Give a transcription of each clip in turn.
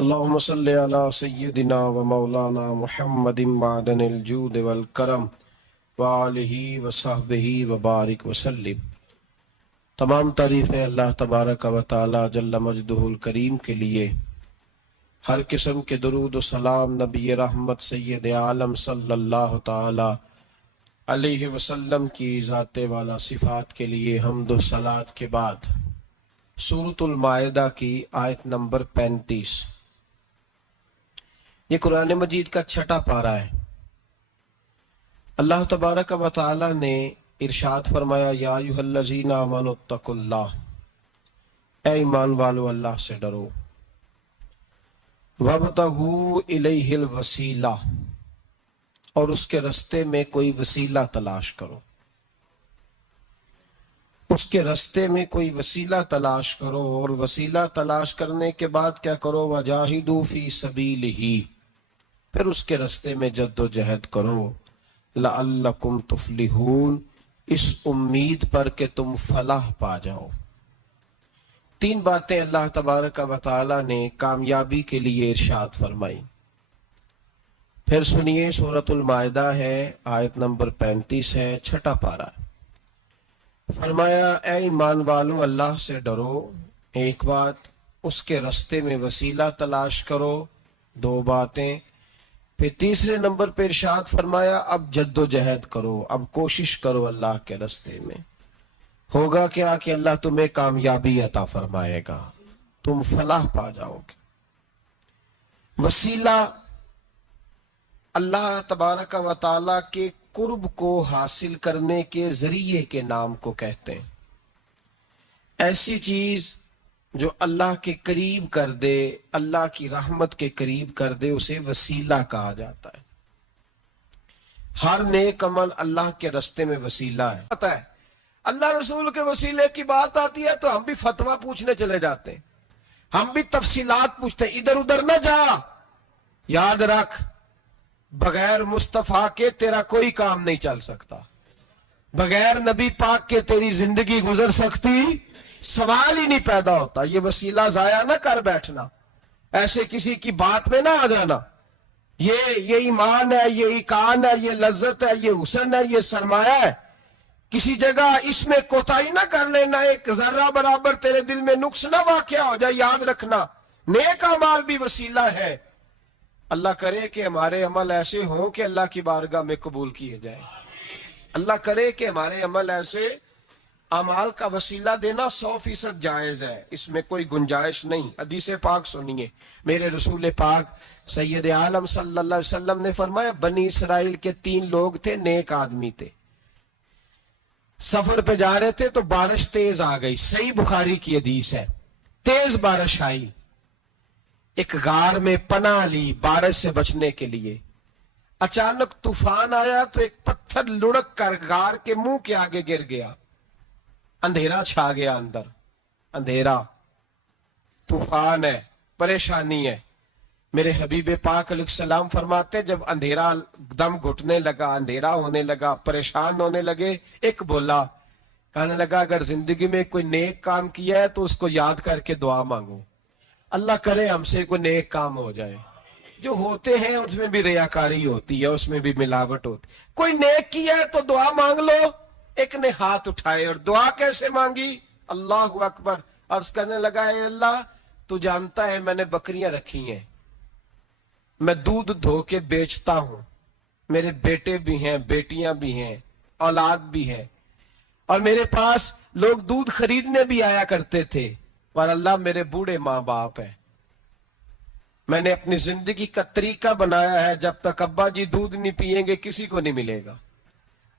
اللهم صل على سيدنا ومولانا محمد معدن الجود والکرم وآلہ وصحبہ وبارک وسلم۔ تمام تعریفیں اللہ تبارک و تعالی جل مجدہ الکریم کے لیے، ہر قسم کے درود و سلام نبی رحمت سید عالم صلی اللہ تعالی علیہ وسلم کی ذات والا صفات کے لیے حمد و صلات کے بعد سورۃ المائدہ کی آیت نمبر 35، یہ قرآن مجید کا چھٹا پارہ ہے۔ اللہ تبارک و تعالی نے ارشاد فرمایا، یا ایھا الذین آمنوا اتقوا اللہ، اے ایمان والو اللہ سے ڈرو، وابتغوا الیہ الوسیلہ، اور اس کے رستے میں کوئی وسیلہ تلاش کرو، اس کے رستے میں کوئی وسیلہ تلاش کرو، اور وسیلہ تلاش کرنے کے بعد کیا کرو؟ وجاہدوا فی سبیلہ، پھر اس کے رستے میں جد و جہد کرو، لعلکم تفلحون، اس امید پر کہ تم فلاح پا جاؤ۔ تین باتیں اللہ تبارک و تعالی نے کامیابی کے لیے ارشاد فرمائی۔ پھر سنیے، سورۃ المائدہ ہے، آیت نمبر 35 ہے، چھٹا پارہ۔ فرمایا، اے ایمان والو اللہ سے ڈرو، ایک بات، اس کے رستے میں وسیلہ تلاش کرو، دو باتیں، پھر تیسرے نمبر پہ ارشاد فرمایا اب جد و جہد کرو، اب کوشش کرو اللہ کے رستے میں۔ ہوگا کیا کہ اللہ تمہیں کامیابی عطا فرمائے گا، تم فلاح پا جاؤ گے۔ وسیلہ اللہ تبارک و تعالی کے قرب کو حاصل کرنے کے ذریعے کے نام کو کہتے ہیں۔ ایسی چیز جو اللہ کے قریب کر دے، اللہ کی رحمت کے قریب کر دے، اسے وسیلہ کہا جاتا ہے۔ ہر نیک عمل اللہ کے رستے میں وسیلہ ہے۔ پتہ ہے اللہ رسول کے وسیلے کی بات آتی ہے تو ہم بھی فتویٰ پوچھنے چلے جاتے ہیں، ہم بھی تفصیلات پوچھتے ہیں، ادھر ادھر نہ جا۔ یاد رکھ، بغیر مصطفیٰ کے تیرا کوئی کام نہیں چل سکتا، بغیر نبی پاک کے تیری زندگی گزر سکتی، سوال ہی نہیں پیدا ہوتا۔ یہ وسیلہ ضائع نہ کر بیٹھنا، ایسے کسی کی بات میں نہ آ جانا۔ یہ ایمان ہے، یہ ایقان ہے، یہ لذت ہے، یہ حسن ہے، یہ سرمایہ ہے، کسی جگہ اس میں کوتاہی نہ کر لینا، ایک ذرہ برابر تیرے دل میں نقص نہ واقع ہو جائے۔ یاد رکھنا، نیک اعمال بھی وسیلہ ہے۔ اللہ کرے کہ ہمارے عمل ایسے ہوں کہ اللہ کی بارگاہ میں قبول کیے جائیں۔ اللہ کرے کہ ہمارے عمل ایسے، اعمال کا وسیلہ دینا 100% جائز ہے، اس میں کوئی گنجائش نہیں۔ حدیث پاک سنیے، میرے رسول پاک سید عالم صلی اللہ علیہ وسلم نے فرمایا، بنی اسرائیل کے 3 لوگ تھے، نیک آدمی تھے، سفر پہ جا رہے تھے تو بارش تیز آ گئی، صحیح بخاری کی حدیث ہے، تیز بارش آئی، ایک غار میں پناہ لی بارش سے بچنے کے لیے۔ اچانک طوفان آیا تو ایک پتھر لڑک کر غار کے منہ کے آگے گر گیا، اندھیرا چھا گیا، اندر اندھیرا، طوفان ہے، پریشانی ہے۔ میرے حبیب پاک علیہ السلام فرماتے، جب اندھیرا دم گھٹنے لگا، اندھیرا ہونے لگا، پریشان ہونے لگے، ایک بولا، کہنے لگا اگر زندگی میں کوئی نیک کام کیا ہے تو اس کو یاد کر کے دعا مانگو، اللہ کرے ہم سے کوئی نیک کام ہو جائے۔ جو ہوتے ہیں اس میں بھی ریاکاری ہوتی ہے، اس میں بھی ملاوٹ ہوتی، کوئی نیک کیا ہے تو دعا مانگ لو۔ ایک نے ہاتھ اٹھائے، اور دعا کیسے مانگی؟ اللہ اکبر، عرض کرنے لگا، اے اللہ تو جانتا ہے میں نے بکریاں رکھی ہیں، میں دودھ دھو کے بیچتا ہوں، میرے بیٹے بھی ہیں، بیٹیاں بھی ہیں، اولاد بھی ہے، اور میرے پاس لوگ دودھ خریدنے بھی آیا کرتے تھے، اور اللہ میرے بوڑھے ماں باپ ہیں، میں نے اپنی زندگی کا طریقہ بنایا ہے، جب تک ابا جی دودھ نہیں پیئیں گے کسی کو نہیں ملے گا،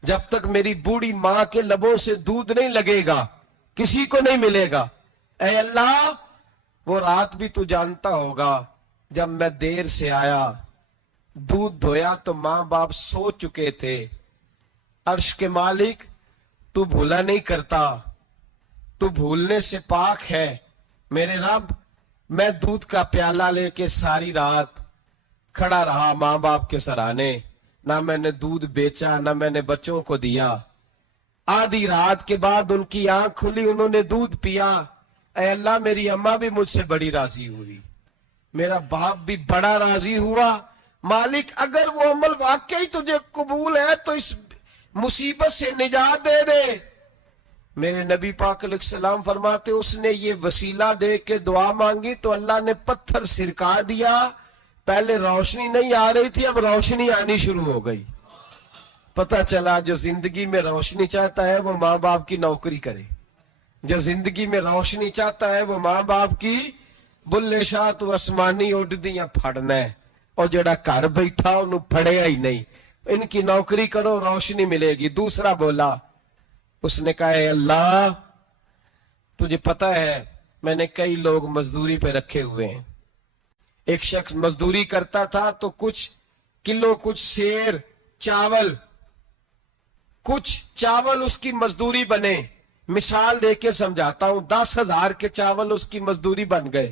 جب تک میری بوڑھی ماں کے لبوں سے دودھ نہیں لگے گا کسی کو نہیں ملے گا۔ اے اللہ، وہ رات بھی تو جانتا ہوگا جب میں دیر سے آیا، دودھ دھویا تو ماں باپ سو چکے تھے، عرش کے مالک تو بھولا نہیں کرتا، تو بھولنے سے پاک ہے، میرے رب میں دودھ کا پیالہ لے کے ساری رات کھڑا رہا ماں باپ کے سرانے، نہ میں نے دودھ بیچا، نہ میں نے بچوں کو دیا، آدھی رات کے بعد ان کی آنکھ کھلی، انہوں نے دودھ پیا، اے اللہ میری اماں بھی مجھ سے بڑی راضی ہوئی۔ میرا باپ بھی بڑا راضی ہوا. مالک اگر وہ عمل واقعی تجھے قبول ہے تو اس مصیبت سے نجات دے دے. میرے نبی پاک علیہ السلام فرماتے اس نے یہ وسیلہ دے کے دعا مانگی تو اللہ نے پتھر سرکا دیا. پہلے روشنی نہیں آ رہی تھی، اب روشنی آنی شروع ہو گئی. پتہ چلا جو زندگی میں روشنی چاہتا ہے وہ ماں باپ کی نوکری کرے. جو زندگی میں روشنی چاہتا ہے وہ ماں باپ کی بلے شاہ تو آسمانی اڈدیاں پھڑنا ہے، اور جڑا گھر بیٹھا انہوں پھڑیا ہی نہیں. ان کی نوکری کرو روشنی ملے گی. دوسرا بولا، اس نے کہا اے اللہ تجھے پتہ ہے میں نے کئی لوگ مزدوری پہ رکھے ہوئے ہیں. ایک شخص مزدوری کرتا تھا تو کچھ کلو کچھ سیر کچھ چاول اس کی مزدوری بنے. مثال دے کے سمجھاتا ہوں، 10,000 کے چاول اس کی مزدوری بن گئے.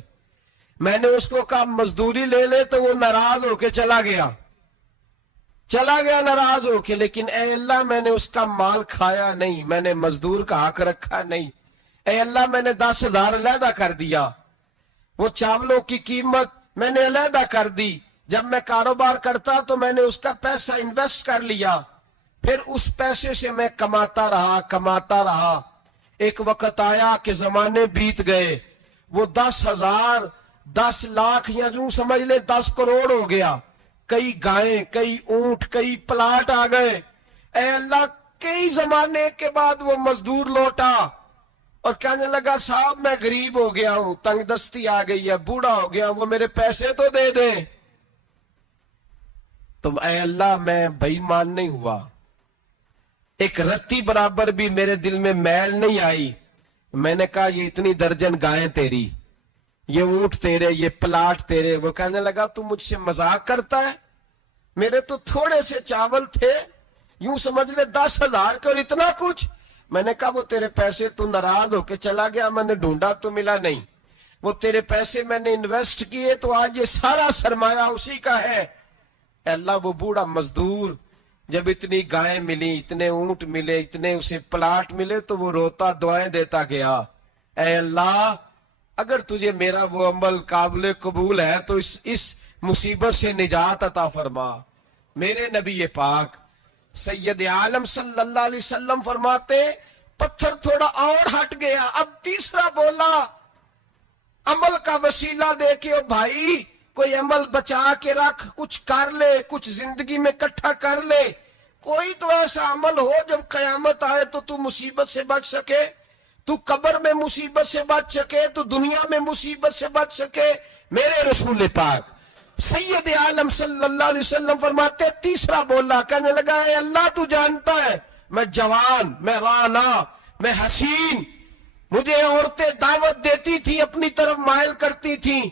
میں نے اس کو کہا مزدوری لے لے تو وہ ناراض ہو کے چلا گیا ناراض ہو کے. لیکن اے اللہ میں نے اس کا مال کھایا نہیں، میں نے مزدور کا حق رکھا نہیں. اے اللہ میں نے 10,000 علیحدہ کر دیا. وہ چاولوں کی قیمت میں نے علیحدہ کر دی. جب میں کاروبار کرتا تو میں نے اس کا پیسہ انویسٹ کر لیا. پھر اس پیسے سے میں کماتا رہا. ایک وقت آیا کہ زمانے بیت گئے. وہ 10,000 10 لاکھ یا یوں سمجھ لے 10 کروڑ ہو گیا. کئی گائیں، کئی اونٹ، کئی پلاٹ آ گئے. اے اللہ کئی زمانے کے بعد وہ مزدور لوٹا اور کہنے لگا صاحب میں غریب ہو گیا ہوں، تنگ دستی آ گئی ہے، بوڑھا ہو گیا ہوں، وہ میرے پیسے تو دے دیں. تم اے اللہ میں بے ایمان نہیں ہوا. ایک رتی برابر بھی میرے دل میں میل نہیں آئی. میں نے کہا یہ اتنی درجن گائیں تیری، یہ اونٹ تیرے، یہ پلاٹ تیرے. وہ کہنے لگا تو مجھ سے مذاق کرتا ہے، میرے تو تھوڑے سے چاول تھے، یوں سمجھ لے 10,000 کا اور اتنا کچھ. میں نے کہا وہ تیرے پیسے تو ناراض ہو کے چلا گیا، میں نے ڈھونڈا تو ملا نہیں. وہ تیرے پیسے میں نے انویسٹ کیے تو آج یہ سارا سرمایہ اسی کا ہے. اے اللہ وہ بوڑھا مزدور جب اتنی گائیں ملی، اتنے اونٹ ملے، اتنے اسے پلاٹ ملے تو وہ روتا دعائیں دیتا گیا. اے اللہ اگر تجھے میرا وہ عمل قابل قبول ہے تو اس مصیبت سے نجات عطا فرما. میرے نبی پاک سید عالم صلی اللہ علیہ وسلم فرماتے پتھر تھوڑا اور ہٹ گیا. اب تیسرا بولا عمل کا وسیلہ دے کے او بھائی کوئی عمل بچا کے رکھ، کچھ کر لے، کچھ زندگی میں اکٹھا کر لے. کوئی تو ایسا عمل ہو جب قیامت آئے تو مصیبت سے بچ سکے، تو قبر میں مصیبت سے بچ سکے، تو دنیا میں مصیبت سے بچ سکے. میرے رسول پاک سید عالم صلی اللہ علیہ وسلم فرماتے تیسرا بولا، کہنے لگا اے اللہ تو جانتا ہے میں جوان، میں رانا، میں حسین، مجھے عورتیں دعوت دیتی تھی، اپنی طرف مائل کرتی تھیں،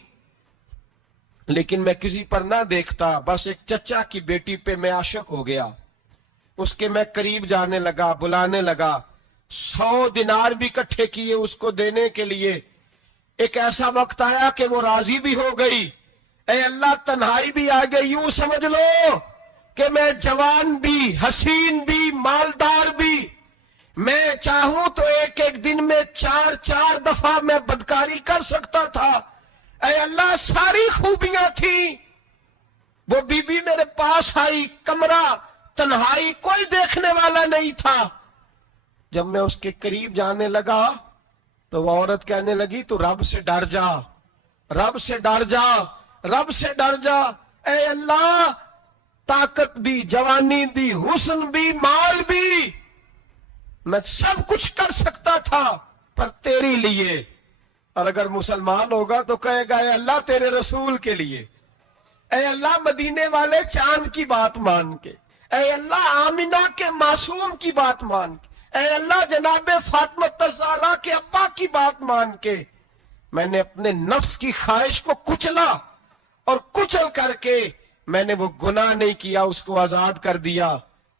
لیکن میں کسی پر نہ دیکھتا. بس ایک چچا کی بیٹی پہ میں عاشق ہو گیا، اس کے میں قریب جانے لگا، بلانے لگا. 100 دینار بھی اکٹھے کیے اس کو دینے کے لیے. ایک ایسا وقت آیا کہ وہ راضی بھی ہو گئی. اے اللہ تنہائی بھی آ گئی. یوں سمجھ لو کہ میں جوان بھی، حسین بھی، مالدار بھی، میں چاہوں تو ایک ایک دن میں 4 دفعہ میں بدکاری کر سکتا تھا. اے اللہ ساری خوبیاں تھیں. وہ بی بی میرے پاس آئی، کمرہ، تنہائی، کوئی دیکھنے والا نہیں تھا. جب میں اس کے قریب جانے لگا تو وہ عورت کہنے لگی تو رب سے ڈر جا، رب سے ڈر جا، رب سے ڈر جا. اے اللہ طاقت بھی، جوانی بھی، حسن بھی، مال بھی، میں سب کچھ کر سکتا تھا پر تیری لیے. اور اگر مسلمان ہوگا تو کہے گا اے اللہ تیرے رسول کے لیے. اے اللہ مدینے والے چاند کی بات مان کے، اے اللہ آمنہ کے معصوم کی بات مان کے، اے اللہ جناب فاطمہ الزہرا کے ابا کی بات مان کے میں نے اپنے نفس کی خواہش کو کچلا، اور کچل کر کے میں نے وہ گناہ نہیں کیا، اس کو آزاد کر دیا.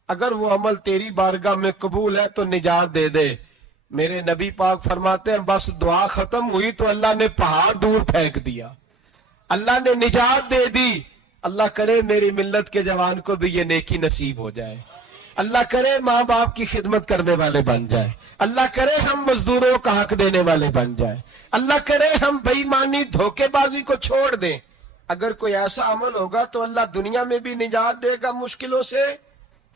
اگر وہ عمل تیری بارگاہ میں قبول ہے تو نجات دے دے. میرے نبی پاک فرماتے ہیں بس دعا ختم ہوئی تو اللہ نے پہاڑ دور پھینک دیا، اللہ نے نجات دے دی. اللہ کرے میری ملت کے جوان کو بھی یہ نیکی نصیب ہو جائے. اللہ کرے ماں باپ کی خدمت کرنے والے بن جائے. اللہ کرے ہم مزدوروں کا حق دینے والے بن جائے. اللہ کرے ہم بے ایمانی دھوکے بازی کو چھوڑ دیں. اگر کوئی ایسا عمل ہوگا تو اللہ دنیا میں بھی نجات دے گا مشکلوں سے،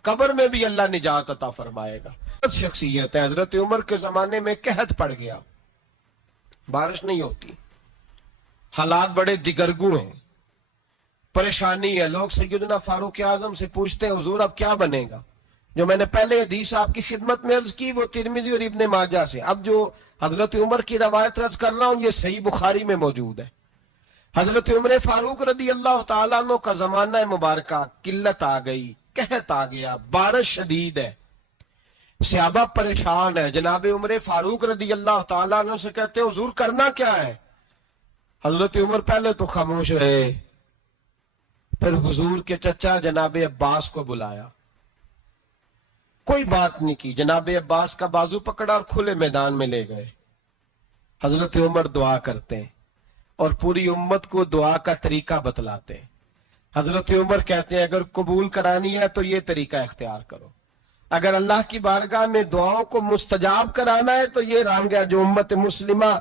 قبر میں بھی اللہ نجات عطا فرمائے گا۔ شخصیت ہے، حضرت عمر کے زمانے میں قحط پڑ گیا، بارش نہیں ہوتی، حالات بڑے دگرگوں ہیں، پریشانی ہے۔ لوگ سیدنا فاروق اعظم سے پوچھتے ہیں حضور اب کیا بنے گا؟ جو میں نے پہلے حدیث آپ کی خدمت میں عرض کی وہ ترمذی اور ابن ماجہ سے، اب جو حضرت عمر کی روایت عرض کر رہا ہوں یہ صحیح بخاری میں موجود ہے۔ حضرت عمر فاروق رضی اللہ تعالیٰ عنہ کا زمانہ مبارکہ، قلت آ گئی، قحط آ گیا، بارش شدید ہے، صحابہ پریشان ہے۔ جناب عمر فاروق رضی اللہ تعالیٰ عنہ سے کہتے ہیں حضور کرنا کیا ہے؟ حضرت عمر پہلے تو خاموش رہے، پھر حضور کے چچا جناب عباس کو بلایا، کوئی بات نہیں کی، جناب عباس کا بازو پکڑا اور کھلے میدان میں لے گئے۔ حضرت عمر دعا کرتے ہیں اور پوری امت کو دعا کا طریقہ بتلاتے ہیں۔ حضرت عمر کہتے ہیں اگر قبول کرانی ہے تو یہ طریقہ اختیار کرو، اگر اللہ کی بارگاہ میں دعاؤں کو مستجاب کرانا ہے تو یہ رنگ ہے جو امت مسلمہ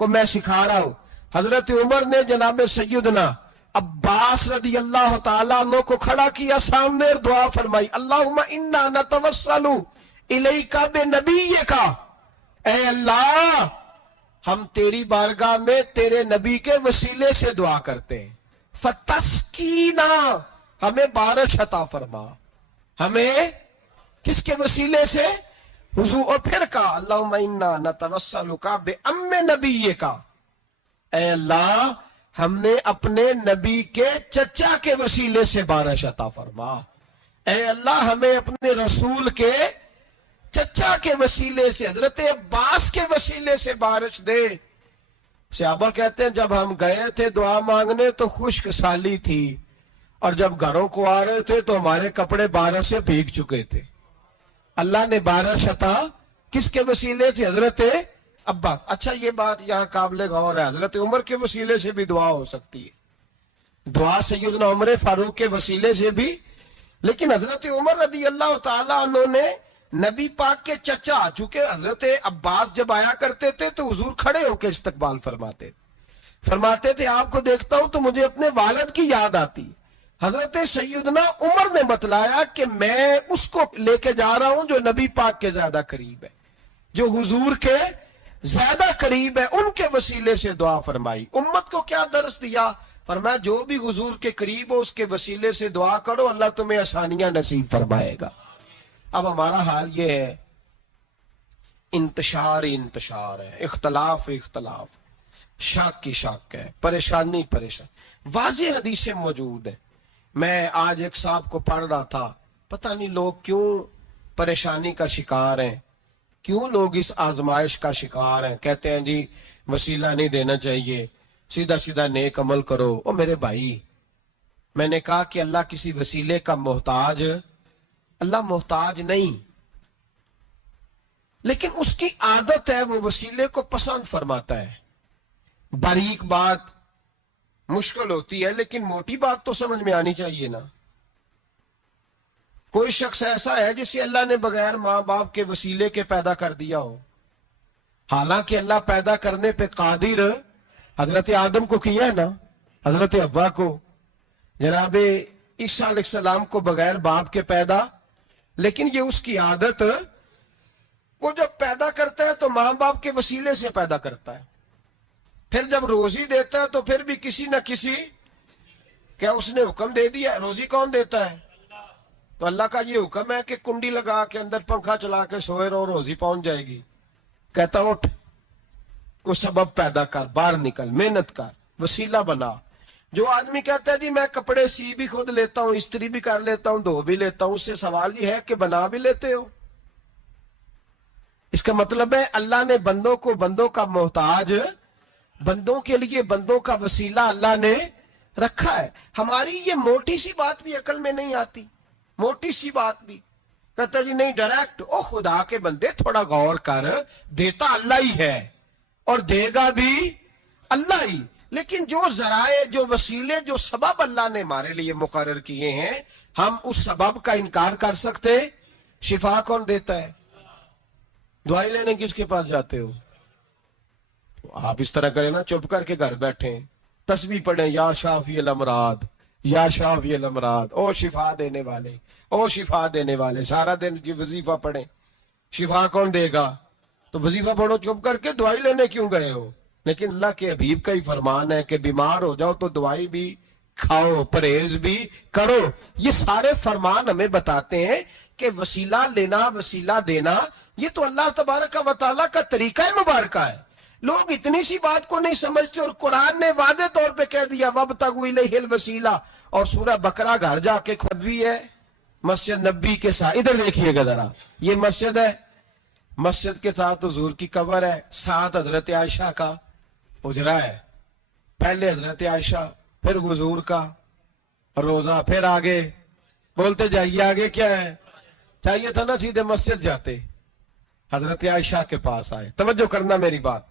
کو میں سکھا رہا ہوں۔ حضرت عمر نے جناب سیدنا عباس رضی اللہ تعالیٰ عنہ کو کھڑا کیا سامنے اور دعا فرمائی، اللہم انا نتوسل الیک بنبیک، اے اللہ ہم تیری بارگاہ میں تیرے نبی کے وسیلے سے دعا کرتے ہیں، فتسقینا ہمیں بارش عطا فرما، ہمیں کس کے وسیلے سے؟ حضور، اور پھر کہا اللہم انا نتوسلک بام نبیک، اے اللہ ہم نے اپنے نبی کے چچا کے وسیلے سے بارش عطا فرما، اے اللہ ہمیں اپنے رسول کے چچا کے وسیلے سے، حضرت عباس کے وسیلے سے بارش دے۔ صحابہ کہتے ہیں جب ہم گئے تھے دعا مانگنے تو خشک سالی تھی، اور جب گھروں کو آ رہے تھے تو ہمارے کپڑے بارش سے بھیگ چکے تھے۔ اللہ نے بارش عطا کس کے وسیلے سے؟ حضرت عباس۔ اچھا یہ بات یہاں قابل غور ہے، حضرت عمر کے وسیلے سے بھی دعا ہو سکتی ہے، دعا سیدنا عمر فاروق کے وسیلے سے بھی، لیکن حضرت عمر رضی اللہ تعالیٰ عنہ نے نبی پاک کے چچا، چونکہ حضرت عباس جب آیا کرتے تھے تو حضور کھڑے ہو کے استقبال فرماتے تھے آپ کو دیکھتا ہوں تو مجھے اپنے والد کی یاد آتی۔ حضرت سیدنا عمر نے بتلایا کہ میں اس کو لے کے جا رہا ہوں جو نبی پاک کے زیادہ قریب ہے، جو حضور کے زیادہ قریب ہے، ان کے وسیلے سے دعا فرمائی۔ امت کو کیا درس دیا؟ فرمایا جو بھی حضور کے قریب ہو اس کے وسیلے سے دعا کرو، اللہ تمہیں آسانیاں نصیب فرمائے گا۔ اب ہمارا حال یہ ہے، انتشار ہے، اختلاف شک کی شک ہے، پریشانی واضح حدیثیں موجود ہیں۔ میں آج ایک صاحب کو پڑھ رہا تھا، پتہ نہیں لوگ کیوں پریشانی کا شکار ہیں، کیوں لوگ اس آزمائش کا شکار ہیں، کہتے ہیں جی وسیلہ نہیں دینا چاہیے، سیدھا نیک عمل کرو۔ او میرے بھائی، میں نے کہا کہ اللہ کسی وسیلے کا محتاج، اللہ محتاج نہیں، لیکن اس کی عادت ہے وہ وسیلے کو پسند فرماتا ہے۔ باریک بات مشکل ہوتی ہے لیکن موٹی بات تو سمجھ میں آنی چاہیے نا۔ کوئی شخص ایسا ہے جسے اللہ نے بغیر ماں باپ کے وسیلے کے پیدا کر دیا ہو، حالانکہ اللہ پیدا کرنے پہ قادر، حضرت آدم کو کیا ہے نا، حضرت حوا کو، جناب عیسیٰ علیہ السلام کو بغیر باپ کے پیدا، لیکن یہ اس کی عادت، وہ جب پیدا کرتا ہے تو ماں باپ کے وسیلے سے پیدا کرتا ہے، پھر جب روزی دیتا ہے تو پھر بھی کسی نہ کسی، کیا اس نے حکم دے دیا؟ روزی کون دیتا ہے؟ تو اللہ کا یہ حکم ہے کہ کنڈی لگا کے اندر پنکھا چلا کے سوئے رہو، روزی پہنچ جائے گی۔ کہتا اٹھ، کوئی سبب پیدا کر، باہر نکل، محنت کر، وسیلہ بنا۔ جو آدمی کہتا ہے جی میں کپڑے سی بھی خود لیتا ہوں، استری بھی کر لیتا ہوں، دھو بھی لیتا ہوں، اس سے سوال یہ ہے کہ بنا بھی لیتے ہو؟ اس کا مطلب ہے اللہ نے بندوں کو بندوں کا محتاج، بندوں کے لیے بندوں کا وسیلہ اللہ نے رکھا ہے۔ ہماری یہ موٹی سی بات بھی عقل میں نہیں آتی، موٹی سی بات بھی کہتا جی نہیں ڈائریکٹ، او خدا کے بندے تھوڑا غور کر، دیتا اللہ ہی ہے اور دے گا بھی اللہ ہی، لیکن جو ذرائع، جو وسیلے، جو سبب اللہ نے ہمارے لیے مقرر کیے ہیں، ہم اس سبب کا انکار کر سکتے؟ شفا کون دیتا ہے؟ دوائی لینے کس کے پاس جاتے ہو؟ آپ اس طرح کریں نا، چپ کر کے گھر بیٹھیں، تسبیح پڑھیں یا شافی الامراض یا شافی الامراض، او شفا دینے والے، او شفا دینے والے، سارا دن جی وظیفہ پڑھیں، شفا کون دے گا؟ تو وظیفہ پڑھو چپ کر کے، دوائی لینے کیوں گئے ہو؟ لیکن اللہ کے حبیب کا ہی فرمان ہے کہ بیمار ہو جاؤ تو دوائی بھی کھاؤ، پرہیز بھی کرو۔ یہ سارے فرمان ہمیں بتاتے ہیں کہ وسیلہ لینا، وسیلہ دینا، یہ تو اللہ تبارک و تعالیٰ کا طریقہ مبارکہ ہے۔ لوگ اتنی سی بات کو نہیں سمجھتے، اور قرآن نے واضح طور پہ کہہ دیا وَابْتَغُوا إِلَيْهِ الْوَسِيلَةَ، اور سورہ بقرہ گھر جا کے کھدوی ہے مسجد نبی کے ساتھ۔ ادھر دیکھیے گا ذرا، یہ مسجد ہے، مسجد کے ساتھ حضور کی قبر ہے، ساتھ حضرت عائشہ کا حجرہ ہے، پہلے حضرت عائشہ، پھر حضور کا روزہ، پھر آگے بولتے جائیے آگے کیا ہے؟ چاہیے تھا نا سیدھے مسجد جاتے، حضرت عائشہ کے پاس آئے۔ توجہ کرنا میری بات،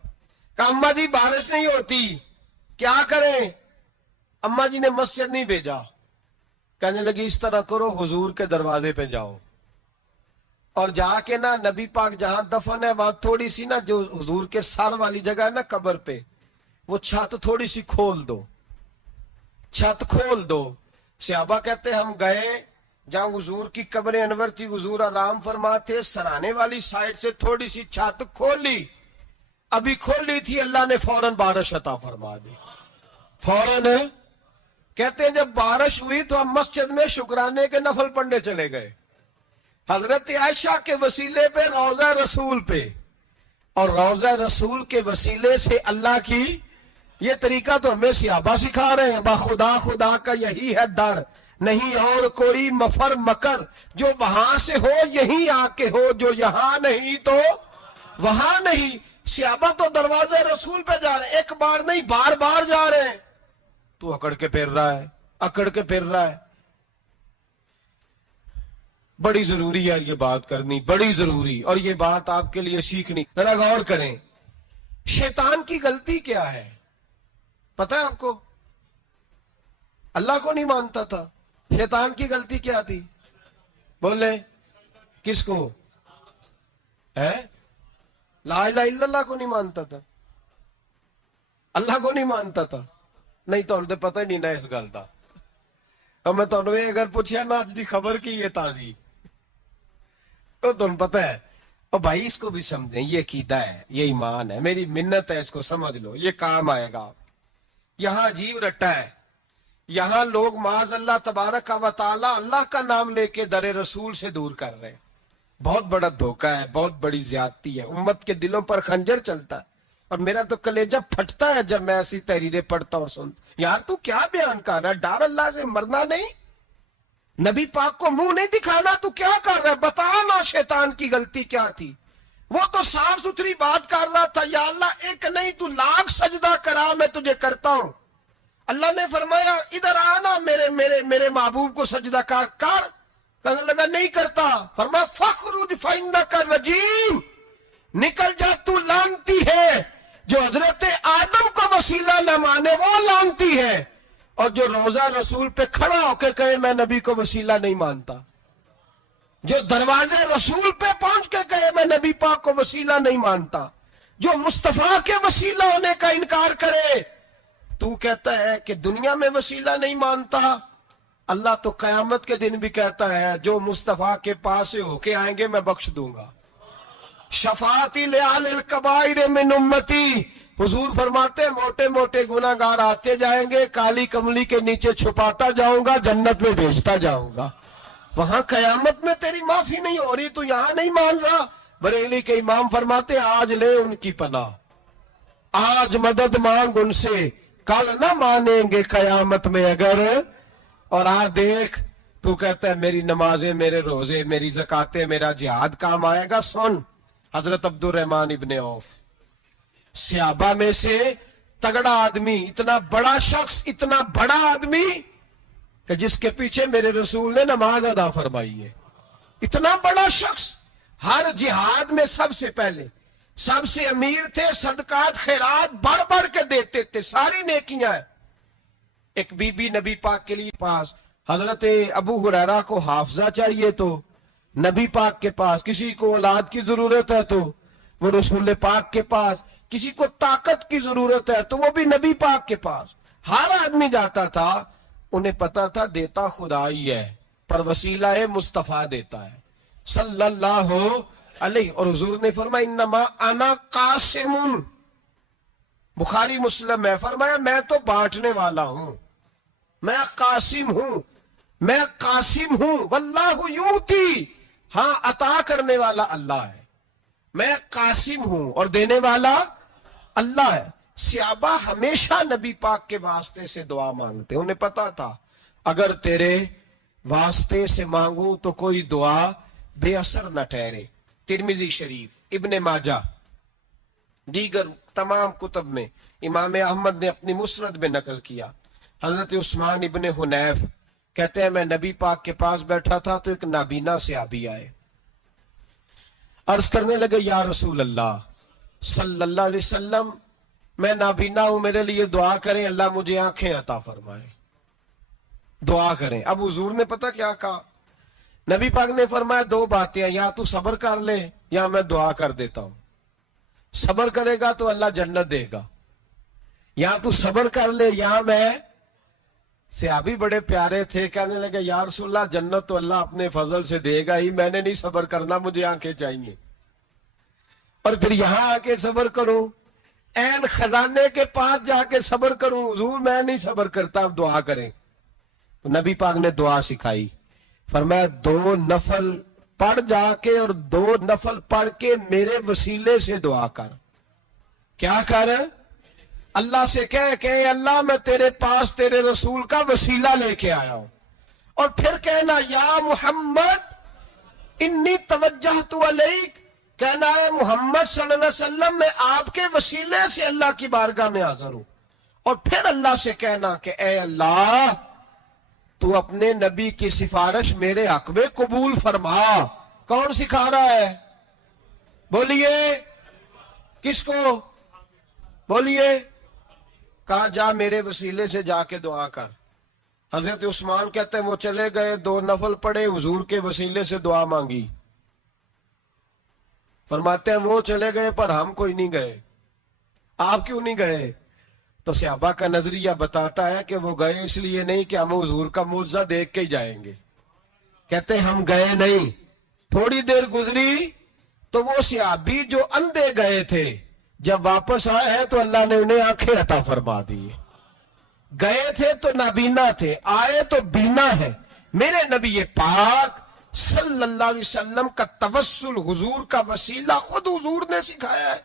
کہ اماں جی بارش نہیں ہوتی کیا کریں؟ اماں جی نے مسجد نہیں بھیجا، کہنے لگی اس طرح کرو حضور کے دروازے پہ جاؤ، اور جا کے نا نبی پاک جہاں دفن ہے وہاں تھوڑی سی نا جو حضور کے سر والی جگہ ہے نا قبر پہ، وہ چھت تھوڑی سی کھول دو، چھت کھول دو۔ صحابہ کہتے ہم گئے جہاں حضور کی قبر انور تھی، حضور آرام فرماتے، سرانے والی سائڈ سے تھوڑی سی چھت کھولی، ابھی کھولی تھی اللہ نے فوراً بارش عطا فرما دی، فوراً۔ کہتے ہیں جب بارش ہوئی تو ہم مسجد میں شکرانے کے نفل پڑھنے چلے گئے، حضرت عائشہ کے وسیلے پہ روضہ رسول پہ، اور روضہ رسول کے وسیلے سے اللہ کی، یہ طریقہ تو ہمیں صحابہ سکھا رہے ہیں، خدا خدا کا یہی ہے در، نہیں اور کوئی مفر مکر، جو وہاں سے ہو یہیں آ کے ہو، جو یہاں نہیں تو وہاں نہیں۔ صحابہ تو دروازے رسول پہ جا رہے ہیں، ایک بار نہیں بار بار جا رہے ہیں، تو اکڑ کے پھر رہا ہے، اکڑ کے پھر رہا ہے۔ بڑی ضروری ہے یہ بات کرنی، بڑی ضروری، اور یہ بات آپ کے لیے سیکھنی، ذرا غور کریں۔ شیطان کی غلطی کیا ہے پتہ ہے آپ کو؟ اللہ کو نہیں مانتا تھا، شیطان کی غلطی کیا تھی؟ بولے کس کو ہے؟ لا الہ الا اللہ کو نہیں مانتا تھا، اللہ کو نہیں مانتا تھا، نہیں تو انہیں پتہ ہی نہیں نہ اس گل کا۔ اور میں تو اگر پوچھا نا اج دی خبر کی یہ تازی تو تمہیں پتہ ہے، اور بھائی اس کو بھی سمجھیں، یہ عقیدہ ہے، یہ ایمان ہے، میری منت ہے، اس کو سمجھ لو، یہ کام آئے گا۔ یہاں عجیب رٹا ہے، یہاں لوگ معاذ اللہ تبارک و تعالی اللہ کا نام لے کے در رسول سے دور کر رہے ہیں۔ بہت بڑا دھوکہ ہے، بہت بڑی زیادتی ہے، امت کے دلوں پر خنجر چلتا ہے، اور میرا تو کلیجہ پھٹتا ہے جب میں ایسی تحریریں پڑھتا اور سنتا۔ یار تو کیا بیان کر رہا ہے؟ ڈر اللہ سے مرنا نہیں، نبی پاک کو منہ نہیں دکھانا، تو کیا کر رہا ہے؟ بتا نا شیطان کی غلطی کیا تھی؟ وہ تو صاف ستھری بات کر رہا تھا، یا اللہ ایک نہیں تو لاکھ سجدہ کرا میں تجھے کرتا ہوں۔ اللہ نے فرمایا ادھر آنا، میرے محبوب کو سجدہ کر، کہنے لگا نہیں کرتا، فرمایا فخرج فإنک رجیم، نکل جا تو لعنتی ہے۔ جو حضرت آدم کو وسیلہ نہ مانے وہ لعنتی ہے، اور جو روزہ رسول پہ کھڑا ہو کے کہے میں نبی کو وسیلہ نہیں مانتا، جو دروازے رسول پہ پہنچ کے کہے میں نبی پاک کو وسیلہ نہیں مانتا، جو مصطفیٰ کے وسیلہ ہونے کا انکار کرے، تو کہتا ہے کہ دنیا میں وسیلہ نہیں مانتا، اللہ تو قیامت کے دن بھی کہتا ہے جو مصطفیٰ کے پاس سے ہو کے آئیں گے میں بخش دوں گا۔ شفاعتی لأہل الکبائر من امتی، حضور فرماتے ہیں موٹے موٹے گناہگار آتے جائیں گے، کالی کملی کے نیچے چھپاتا جاؤں گا، جنت میں بھیجتا جاؤں گا۔ وہاں قیامت میں تیری معافی نہیں ہو رہی، تو یہاں نہیں مان رہا۔ بریلی کے امام فرماتے ہیں آج لے ان کی پناہ، آج مدد مانگ ان سے، کل نہ مانیں گے قیامت میں اگر۔ اور آج دیکھ تو کہتا ہے میری نمازیں، میرے روزے، میری زکاتیں، میرا جہاد کام آئے گا۔ سن حضرت عبد الرحمن ابن عوف، صحابہ میں سے تگڑا آدمی، اتنا بڑا شخص، اتنا بڑا آدمی کہ جس کے پیچھے میرے رسول نے نماز ادا فرمائی ہے، اتنا بڑا شخص، ہر جہاد میں سب سے پہلے، سب سے امیر تھے، صدقات خیرات بڑھ بڑھ کے دیتے تھے، ساری نیکیاں ہیں۔ ایک بی بی نبی پاک کے لیے پاس، حضرت ابو ہریرہ کو حافظہ چاہیے تو نبی پاک کے پاس، کسی کو اولاد کی ضرورت ہے تو وہ رسول پاک کے پاس، کسی کو طاقت کی ضرورت ہے تو وہ بھی نبی پاک کے پاس، ہر آدمی جاتا تھا، انہیں پتا تھا دیتا خدا ہی ہے، پر وسیلہ مصطفیٰ دیتا ہے صلی اللہ علیہ. اور حضور نے فرمایا انما انا قاسم، بخاری مسلم ہے، فرمایا میں تو بانٹنے والا ہوں، میں قاسم ہوں، میں قاسم ہوں. واللہ یؤتی، ہاں عطا کرنے والا اللہ ہے، میں قاسم ہوں اور دینے والا اللہ ہے. صحابہ ہمیشہ نبی پاک کے واسطے سے دعا مانگتے، انہیں پتا تھا اگر تیرے واسطے سے مانگوں تو کوئی دعا بے اثر نہ ٹھہرے. ترمذی شریف، ابن ماجہ، دیگر تمام کتب میں امام احمد نے اپنی مسند میں نقل کیا. حضرت عثمان ابن حنیف کہتے ہیں میں نبی پاک کے پاس بیٹھا تھا تو ایک نابینا صحابی آئے، عرض کرنے لگے یا رسول اللہ صلی اللہ علیہ وسلم، میں نابینا ہوں، میرے لیے دعا کریں، اللہ مجھے آنکھیں عطا فرمائے، دعا کریں. اب حضور نے پتہ کیا کہا؟ نبی پاک نے فرمایا دو باتیں ہیں، یا تو صبر کر لے یا میں دعا کر دیتا ہوں. صبر کرے گا تو اللہ جنت دے گا، یا تو صبر کر لے یا میں. صحابی بڑے پیارے تھے، کہنے لگے یا رسول اللہ جنت تو اللہ اپنے فضل سے دے گا ہی، میں نے نہیں صبر کرنا، مجھے آنکھیں چاہیے، اور پھر یہاں آ کے صبر کروں، این خزانے کے پاس جا کے صبر کروں؟ حضور میں نہیں صبر کرتا، اب دعا کریں. تو نبی پاک نے دعا سکھائی، فرمایا دو نفل پڑھ جا کے اور دو نفل پڑھ کے میرے وسیلے سے دعا کر. کیا کر؟ اللہ سے کہ اللہ میں تیرے پاس تیرے رسول کا وسیلہ لے کے آیا ہوں، اور پھر کہنا یا محمد انی توجہت الیک، کہنا ہے محمد صلی اللہ علیہ وسلم میں آپ کے وسیلے سے اللہ کی بارگاہ میں حاضر ہوں. اور پھر اللہ سے کہنا کہ اے اللہ تو اپنے نبی کی سفارش میرے حق میں قبول فرما. کون سکھا رہا ہے؟ بولیے کس کو؟ بولیے. کہا جا میرے وسیلے سے جا کے دعا کر. حضرت عثمان کہتے ہیں وہ چلے گئے، دو نفل پڑے، حضور کے وسیلے سے دعا مانگی. فرماتے ہیں وہ چلے گئے پر ہم کوئی نہیں گئے. آپ کیوں نہیں گئے؟ تو صحابہ کا نظریہ بتاتا ہے کہ وہ گئے اس لیے نہیں کہ ہم حضور کا معجزہ دیکھ کے ہی جائیں گے. کہتے ہیں ہم گئے نہیں. تھوڑی دیر گزری تو وہ صحابی جو اندھے گئے تھے جب واپس آئے ہیں تو اللہ نے انہیں آنکھیں عطا فرما دی. گئے تھے تو نابینا تھے، آئے تو بینا ہے. میرے نبی پاک صلی اللہ علیہ وسلم کا توسل، حضور کا وسیلہ خود حضور نے سکھایا ہے،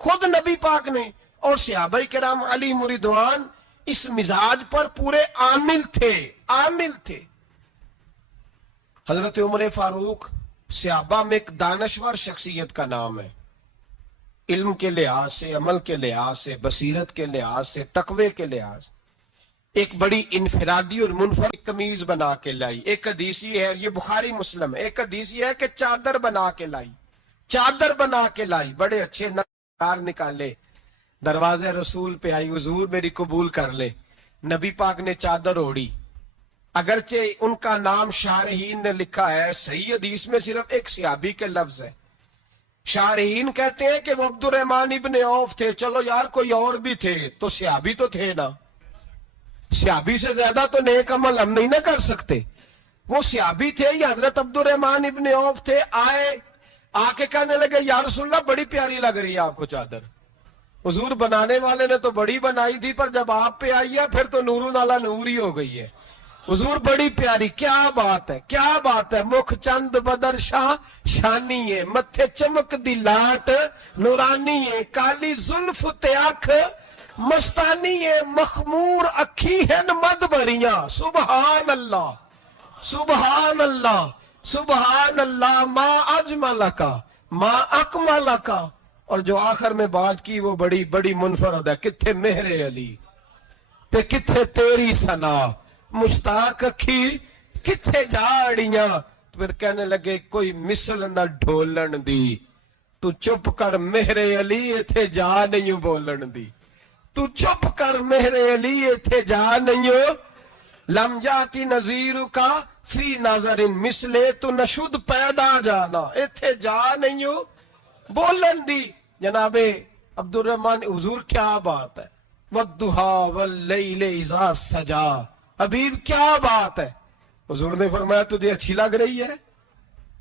خود نبی پاک نے. اور صحابہ کرام علیہم رضوان اس مزاج پر پورے عامل تھے، عامل تھے. حضرت عمر فاروق صحابہ میں ایک دانشور شخصیت کا نام ہے، علم کے لحاظ سے، عمل کے لحاظ سے، بصیرت کے لحاظ سے، تقوی کے لحاظ سے. ایک بڑی انفرادی اور منفرد قمیض بنا کے لائی. ایک حدیثی ہے، یہ بخاری مسلم ہے، ایک حدیثی ہے کہ چادر بنا کے لائی، چادر بنا کے لائی، بڑے اچھے نقار نکالے، دروازے رسول پہ آئی، حضور میری قبول کر لے. نبی پاک نے چادر اوڑی، اگرچہ ان کا نام شارحین نے لکھا ہے، صحیح حدیث میں صرف ایک صحابی کے لفظ ہے. شارحین کہتے ہیں کہ وہ عبد الرحمن ابن عوف تھے. چلو یار کوئی اور بھی تھے تو صحابی تو تھے نا، صحابی سے زیادہ تو نیک عمل ہم نہیں نہ کر سکتے. وہ صحابی تھے، یہ حضرت عبد الرحمن ابن عوف تھے. آئے، آ کے کہنے لگے یا رسول اللہ بڑی پیاری لگ رہی ہے آپ کو چادر. حضور بنانے والے نے تو بڑی بنائی تھی، پر جب آپ پہ آئی ہے پھر تو نور علی نور ہی ہو گئی ہے. حضور بڑی پیاری، کیا بات ہے، کیا بات ہے. مکھ چند بدر شاہ شانی ہے، متھے چمک دی لاٹ نورانی ہے، کالی زلف تے اکھ مستانی ہے، مخمور اکھی ہیں مد بریاں. سبحان اللہ، سبحان اللہ، سبحان اللہ. ما اجمل کا، ما اکمل کا. اور جو آخر میں بات کی وہ بڑی بڑی منفرد ہے. کتھے مہر علی تے کتھے تیری ثنا، مشتاق اکھی کتھے جاڑیاں. پھر کہنے لگے کوئی مثل نہ ڈھولن دی، تو چپ کر مہر علی ایتھے جا نہیں بولن دی. تو چپ کر مہر علی ایتھے جا نہیں. لم جاتی نظیر کا فی نظر مثلے، تو نشد پیدا جانا، ایتھے جا نہیں بولن دی. جناب عبد الرحمن، حضور کیا بات ہے، والضحا واللیل اذا سجا. حبیب کیا بات ہے. حضور نے فرمایا تجھے اچھی لگ رہی ہے؟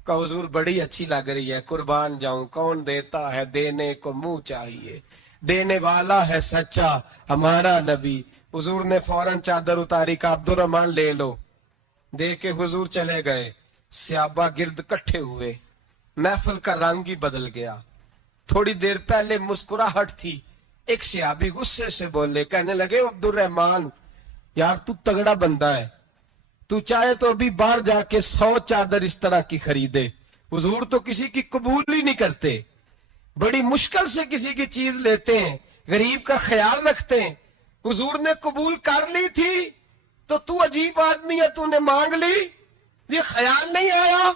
کہا حضور بڑی اچھی لگ رہی ہے. قربان جاؤں کون دیتا ہے دینے کو منہ چاہیے, دینے والا ہے سچا ہمارا نبی. حضور نے فوراً چادر اتاری, کا عبد الرحمن لے لو. دے کے حضور چلے گئے. صحابہ گرد کٹھے ہوئے, محفل کا رنگ ہی بدل گیا. تھوڑی دیر پہلے مسکراہٹ تھی. ایک صحابی غصے سے بولے, کہنے لگے عبد الرحمن یار تو تگڑا بندہ ہے, تو چاہے تو ابھی باہر جا کے 100 چادر اس طرح کی خریدے. حضور تو کسی کی قبول ہی نہیں کرتے, بڑی مشکل سے کسی کی چیز لیتے ہیں, غریب کا خیال رکھتے ہیں. حضور نے قبول کر لی تھی تو عجیب آدمی ہے, تو نے مانگ لی, یہ خیال نہیں آیا.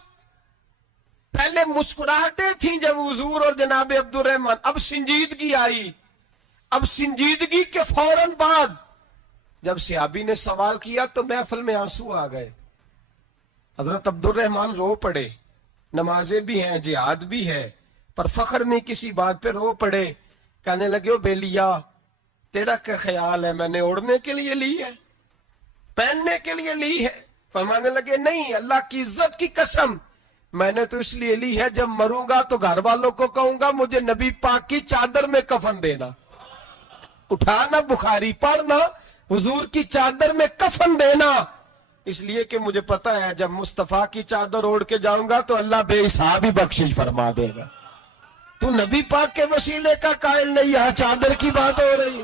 پہلے مسکراہٹیں تھیں جب حضور اور جناب عبد الرحمن, اب سنجیدگی آئی. اب سنجیدگی کے فوراً بعد جب صحابی نے سوال کیا تو محفل میں آنسو آ گئے. حضرت عبد الرحمن رو پڑے. نمازیں بھی ہیں, جہاد بھی ہے, پر فخر نہیں کسی بات پہ, رو پڑے. کہنے لگے, او بیلیا تیرا کیا خیال ہے, میں نے اوڑھنے کے لیے لی ہے, پہننے کے لیے لی ہے؟ فرمانے لگے, نہیں, اللہ کی عزت کی قسم, میں نے تو اس لیے لی ہے جب مروں گا تو گھر والوں کو کہوں گا مجھے نبی پاک کی چادر میں کفن دینا. اٹھانا بخاری, پڑھنا حضور کی چادر میں کفن دینا, اس لیے کہ مجھے پتا ہے جب مصطفیٰ کی چادر اوڑھ کے جاؤں گا تو اللہ بے حساب ہی بخشش فرما دے گا. تو نبی پاک کے وسیلے کا قائل نہیں, یہاں چادر کی بات ہو رہی.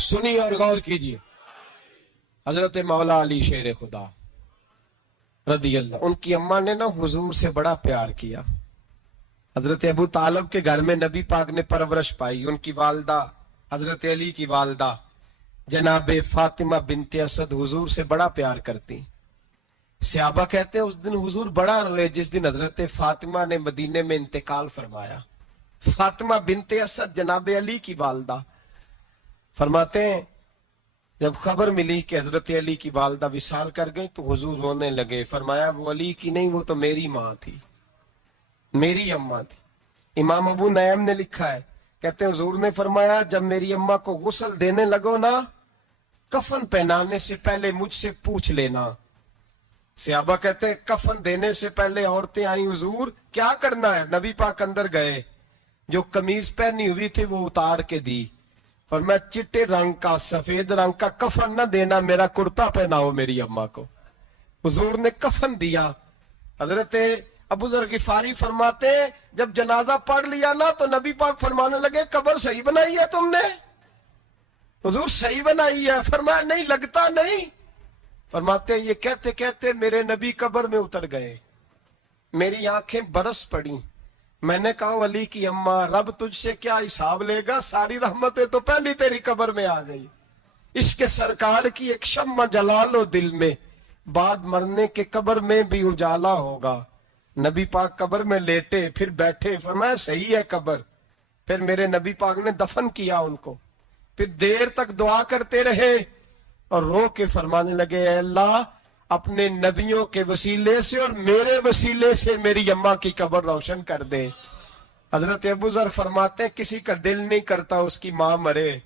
سنیے اور غور کیجیے. حضرت مولا علی شیر خدا رضی اللہ, ان کی اماں نے نا حضور سے بڑا پیار کیا. حضرت ابو طالب کے گھر میں نبی پاک نے پرورش پائی. ان کی والدہ حضرت علی کی والدہ جناب فاطمہ بنت اسد حضور سے بڑا پیار کرتی. صحابہ کہتے ہیں اس دن حضور بڑا روئے جس دن حضرت فاطمہ نے مدینے میں انتقال فرمایا. فاطمہ بنت اسد جناب علی کی والدہ فرماتے ہیں جب خبر ملی کہ حضرت علی کی والدہ وصال کر گئی تو حضور رونے لگے. فرمایا وہ علی کی نہیں, وہ تو میری ماں تھی, میری اماں تھی. امام ابو نعیم نے لکھا ہے, کہتے ہیں حضور نے فرمایا جب میری اماں کو غسل دینے لگو نا, کفن پہنانے سے پہلے مجھ سے پوچھ لینا. صحابہ کہتے ہیں کفن دینے سے پہلے عورتیں آئیں, حضور کیا کرنا ہے؟ نبی پاک اندر گئے, جو قمیض پہنی ہوئی تھی وہ اتار کے دی. فرمایا چٹے رنگ کا سفید رنگ کا کفن نہ دینا, میرا کرتا پہناؤ میری اماں کو. حضور نے کفن دیا. حضرت ابو ذر غفاری فرماتے ہیں جب جنازہ پڑھ لیا نا تو نبی پاک فرمانے لگے قبر صحیح بنائی ہے تم نے؟ حضور صحیح بنائی ہے. فرمایا نہیں, لگتا نہیں. فرماتے ہیں یہ کہتے کہتے میرے نبی قبر میں اتر گئے, میری آنکھیں برس پڑی. میں نے کہا علی کی اماں رب تجھ سے کیا حساب لے گا, ساری رحمتیں تو پہلی تیری قبر میں آ گئی. عشق سرکار کی ایک شمع جلا لو دل میں, بعد مرنے کے قبر میں بھی اجالا ہوگا. نبی پاک قبر میں لیٹے پھر بیٹھے. فرمایا صحیح ہے قبر. پھر میرے نبی پاک نے دفن کیا ان کو. پھر دیر تک دعا کرتے رہے اور رو کے فرمانے لگے اے اللہ اپنے نبیوں کے وسیلے سے اور میرے وسیلے سے میری اماں کی قبر روشن کر دے. حضرت ابو ذر فرماتے ہیں کسی کا دل نہیں کرتا اس کی ماں مرے,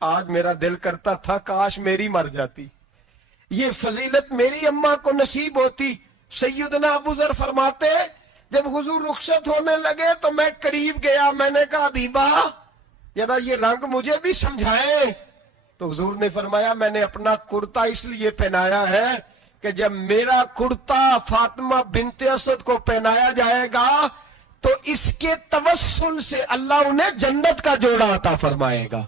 آج میرا دل کرتا تھا کاش میری مر جاتی, یہ فضیلت میری اماں کو نصیب ہوتی. سیدنا ابو ذر فرماتے ہیں جب حضور رخصت ہونے لگے تو میں قریب گیا, میں نے کہا حبیبہ ذرا یہ رنگ مجھے بھی سمجھائیں. تو حضور نے فرمایا میں نے اپنا کرتا اس لیے پہنایا ہے کہ جب میرا کرتا فاطمہ بنت اسد کو پہنایا جائے گا تو اس کے توسل سے اللہ انہیں جنت کا جوڑا عطا فرمائے گا.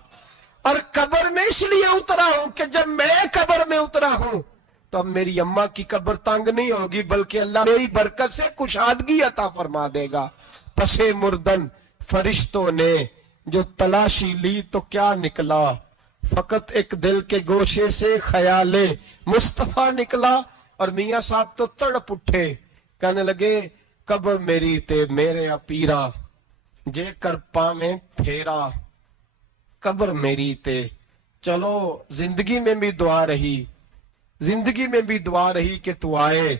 اور قبر میں اس لیے اترا ہوں کہ جب میں قبر میں اترا ہوں تو اب میری اماں کی قبر تنگ نہیں ہوگی بلکہ اللہ میری برکت سے کشادگی عطا فرما دے گا. پسے مردن فرشتوں نے جو تلاشی لی تو کیا نکلا, فقط ایک دل کے گوشے سے خیال مصطفیٰ نکلا. اور میاں صاحب تو تڑپ اٹھے, کہنے لگے قبر میری تے میرے پیرا جے کر پاویں پھیرا, قبر میری تے. چلو زندگی میں بھی دعا رہی, زندگی میں بھی دعا رہی کہ تو آئے،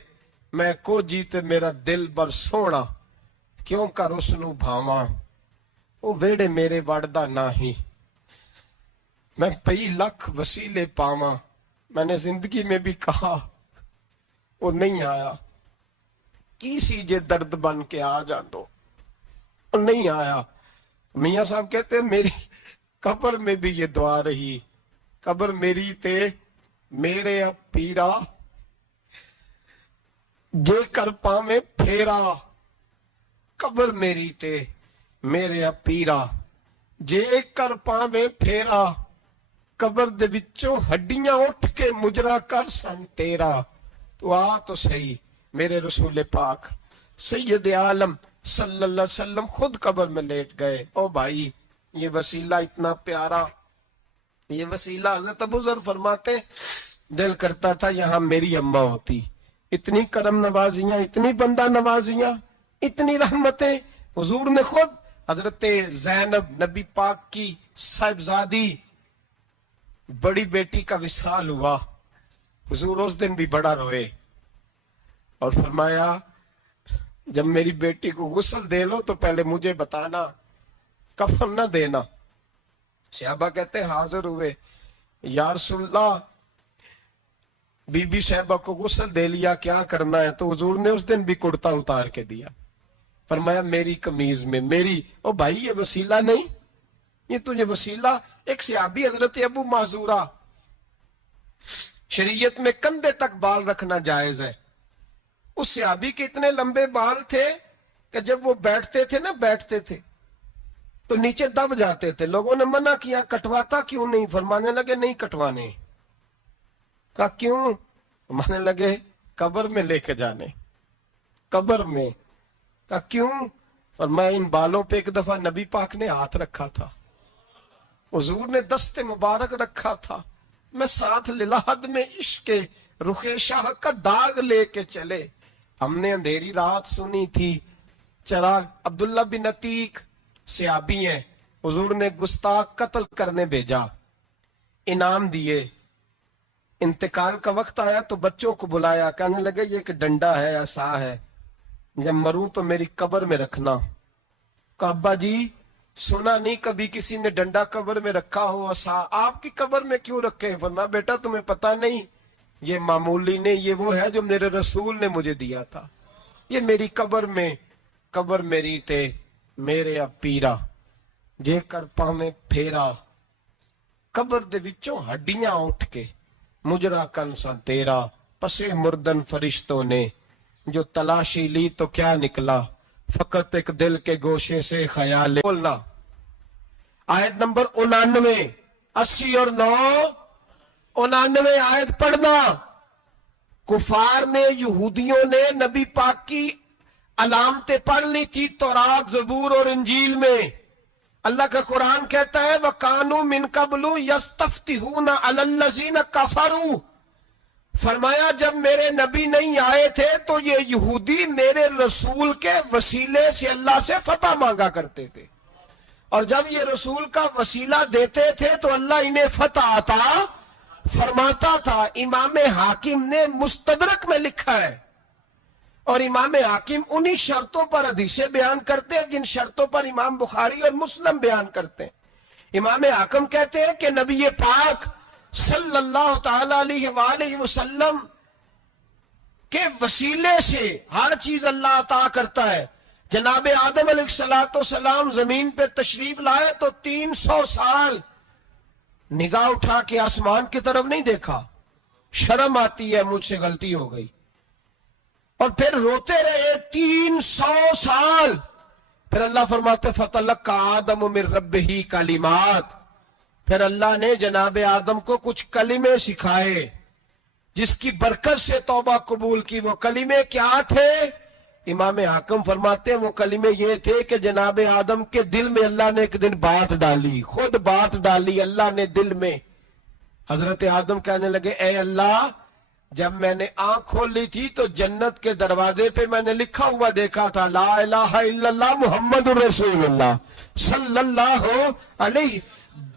میں کو جیتے میرا دل بر سونا، کیوں کر اس نو بھاواں، وہ ویڑے میرے وڑدا نہیں، میں پئی لکھ وسیلے پاواں۔ میں نے زندگی میں بھی کہا وہ نہیں آیا، کی سی جے درد بن کے آ جاندو، وہ نہیں آیا۔ میاں صاحب کہتے ہیں میری قبر میں بھی یہ دعا رہی، قبر میری تے میرے پیرا، جے کر پاویں پھیرا، قبر میری تے میرے پیرا، جے کر پاویں پھیرا، قبر دے وچوں ہڈیاں اٹھ کے مجرا کر سن تیرا۔ تو آ تو صحیح میرے رسول پاک سید عالم صلی اللہ علیہ وسلم خود قبر میں لیٹ گئے۔ او بھائی یہ وسیلہ اتنا پیارا، یہ وسیلہ حضرت ابو ذر فرماتے دل کرتا تھا یہاں میری اماں ہوتی، اتنی کرم نوازیاں، اتنی بندہ نوازیاں، اتنی رحمتیں۔ حضور نے خود حضرت زینب نبی پاک کی صاحبزادی بڑی بیٹی کا وصال ہوا، حضور اس دن بھی بڑا روئے اور فرمایا جب میری بیٹی کو غسل دے لو تو پہلے مجھے بتانا، کفن نہ دینا۔ صحابہ کہتے حاضر ہوئے، یا رسول اللہ بی بی صاحبہ کو غسل دے لیا، کیا کرنا ہے؟ تو حضور نے اس دن بھی کرتا اتار کے دیا، فرمایا میری قمیض میں میری۔ او بھائی یہ وسیلہ نہیں، یہ تجھے وسیلہ۔ ایک صحابی حضرت ابو معذورہ، شریعت میں کندھے تک بال رکھنا جائز ہے، اس صحابی کے اتنے لمبے بال تھے کہ جب وہ بیٹھتے تھے تو نیچے دب جاتے تھے۔ لوگوں نے منع کیا کٹواتا کیوں نہیں؟ فرمانے لگے نہیں کٹوانے۔ کہا کیوں؟ فرمانے لگے قبر میں لے کے جانے، قبر میں۔ کہا کیوں؟ فرمایا ان بالوں پہ ایک دفعہ نبی پاک نے ہاتھ رکھا تھا، حضور نے دست مبارک رکھا تھا، میں ساتھ للہد میں عشق رخ شاہ کا داغ لے کے چلے۔ ہم نے اندھیری رات سنی تھی چراغ۔ عبداللہ بن عتیق صحابی ہیں، حضور نے گستاخ قتل کرنے بھیجا، انعام دیے۔ انتقال کا وقت آیا تو بچوں کو بلایا، کہنے لگے یہ ایک ڈنڈا ہے، عصا ہے، جب مروں تو میری قبر میں رکھنا۔ کہا ابا جی سنا نہیں کبھی کسی نے ڈنڈا قبر میں رکھا ہو، عصا آپ کی قبر میں کیوں رکھے؟ فرمایا بیٹا تمہیں پتہ نہیں، یہ معمولی نے، یہ وہ ہے جو میرے رسول نے مجھے دیا تھا، یہ میری قبر میں، قبر میری تے میرے پیرا، جے کر پاویں پھیرا، قبر دے وچوں ہڈیاں اٹھ کے مجرا کن سا تیرا۔ پسے مردن فرشتوں نے جو تلاشی لی تو کیا نکلا، فقط ایک دل کے گوشے سے خیال بولنا۔ آیت نمبر 99، 80 اور 9، 99 آیت پڑھنا۔ کفار نے، یہودیوں نے نبی پاک کی علامتیں پڑھ لی تھی تورات، زبور اور انجیل میں۔ اللہ کا قرآن کہتا ہے وَقَانُوا مِن قَبْلُ يَسْتَفْتِحُونَ عَلَى الَّذِينَ كَفَرُوا، فرمایا جب میرے نبی نہیں آئے تھے تو یہ یہودی میرے رسول کے وسیلے سے اللہ سے فتح مانگا کرتے تھے، اور جب یہ رسول کا وسیلہ دیتے تھے تو اللہ انہیں فتح عطا فرماتا تھا۔ امام حاکم نے مستدرک میں لکھا ہے، اور امام حاکم انہی شرطوں پر حدیثیں بیان کرتے ہیں جن شرطوں پر امام بخاری اور مسلم بیان کرتے ہیں۔ امام حاکم کہتے ہیں کہ نبی پاک صلی اللہ تعالی علیہ وآلہ وسلم کے وسیلے سے ہر چیز اللہ عطا کرتا ہے۔ جناب آدم علیہ السلام زمین پہ تشریف لائے تو 300 سال نگاہ اٹھا کے آسمان کی طرف نہیں دیکھا، شرم آتی ہے مجھ سے غلطی ہو گئی، اور پھر روتے رہے 300 سال۔ پھر اللہ فرماتے فَتَلَقَّى آدَمُ مِن رَبِّهِ کلمات، پھر اللہ نے جناب آدم کو کچھ کلمے سکھائے جس کی برکت سے توبہ قبول کی۔ وہ کلمے کیا تھے؟ امام حاکم فرماتے ہیں وہ کلمے یہ تھے کہ جناب آدم کے دل میں اللہ نے ایک دن بات ڈالی، خود بات ڈالی اللہ نے دل میں۔ حضرت آدم کہنے لگے اے اللہ جب میں نے آنکھ کھول لی تھی تو جنت کے دروازے پہ میں نے لکھا ہوا دیکھا تھا لا الہ الا اللہ محمد رسول اللہ صلی اللہ علیہ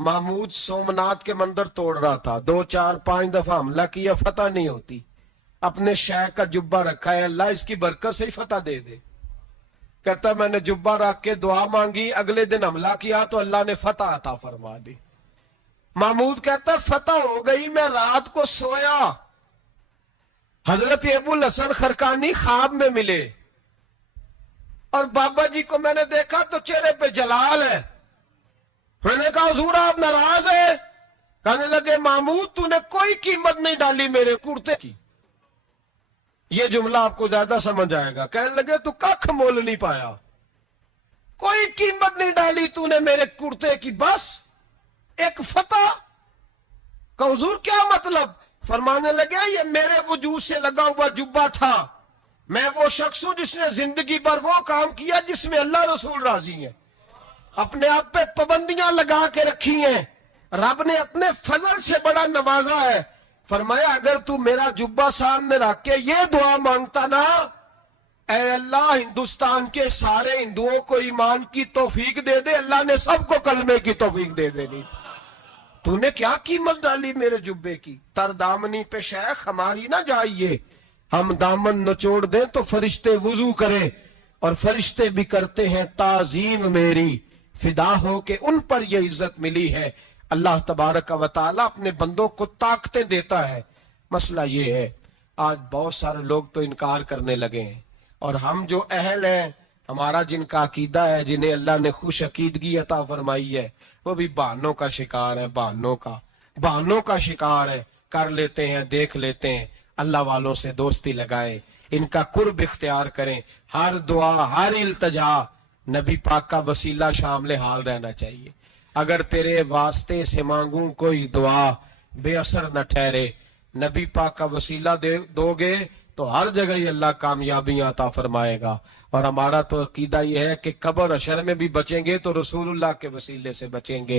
محمود سومنات کے مندر توڑ رہا تھا، 2 4 5 دفعہ حملہ کیا، فتح نہیں ہوتی، اپنے شیخ کا جبہ رکھا ہے، اللہ اس کی برکت سے ہی فتح دے دے۔ کہتا میں نے جبہ رکھ کے دعا مانگی، اگلے دن حملہ کیا تو اللہ نے فتح عطا فرما دی۔ محمود کہتا فتح ہو گئی، میں رات کو سویا، حضرت ابو الحسن خرقانی خواب میں ملے، اور بابا جی کو میں نے دیکھا تو چہرے پہ جلال ہے۔ میں نے کہا حضور آپ ناراض ہے؟ کہنے لگے محمود تو نے کوئی قیمت نہیں ڈالی میرے کرتے کی۔ یہ جملہ آپ کو زیادہ سمجھ آئے گا۔ کہنے لگے تو کخ مول نہیں پایا، کوئی قیمت نہیں ڈالی تو نے میرے کرتے کی، بس ایک فتح۔ کہ حضور کیا مطلب؟ فرمانے لگے یہ میرے وجود سے لگا ہوا جبہ تھا، میں وہ شخص ہوں جس نے زندگی بھر وہ کام کیا جس میں اللہ رسول راضی ہیں، اپنے آپ پہ پابندیاں لگا کے رکھی ہیں، رب نے اپنے فضل سے بڑا نوازا ہے۔ فرمایا اگر تو میرا جبہ سامنے رکھ کے یہ دعا مانگتا نا، اے اللہ ہندوستان کے سارے ہندوؤں کو ایمان کی توفیق دے دے، اللہ نے سب کو کلمے کی توفیق دے دینی۔ تو نے کیا قیمت ڈالی میرے جبے کی؟ تر دامنی پہ شیخ ہماری نہ جائیے، ہم دامن نچوڑ دیں تو فرشتے وضو کریں، اور فرشتے بھی کرتے ہیں تعظیم میری، فدا ہو کہ ان پر یہ عزت ملی ہے۔ اللہ تبارک و تعالیٰ اپنے بندوں کو طاقتیں دیتا ہے۔ مسئلہ یہ ہے آج بہت سارے لوگ تو انکار کرنے لگے ہیں، اور ہم جو اہل ہیں، ہمارا جن کا عقیدہ ہے، جنہیں اللہ نے خوش عقیدگی عطا فرمائی ہے، وہ بھی بہانوں کا شکار ہے، بہانوں کا شکار ہے، کر لیتے ہیں، دیکھ لیتے ہیں۔ اللہ والوں سے دوستی لگائیں، ان کا قرب اختیار کریں، ہر دعا ہر التجا نبی پاک کا وسیلہ شامل حال رہنا چاہیے۔ اگر تیرے واسطے سے مانگوں کوئی دعا بے اثر نہ ٹھہرے، نبی پاک کا وسیلہ دو گے تو ہر جگہ ہی اللہ کامیابیاں عطا فرمائے گا۔ اور ہمارا تو عقیدہ یہ ہے کہ قبر حشر میں بھی بچیں گے تو رسول اللہ کے وسیلے سے بچیں گے۔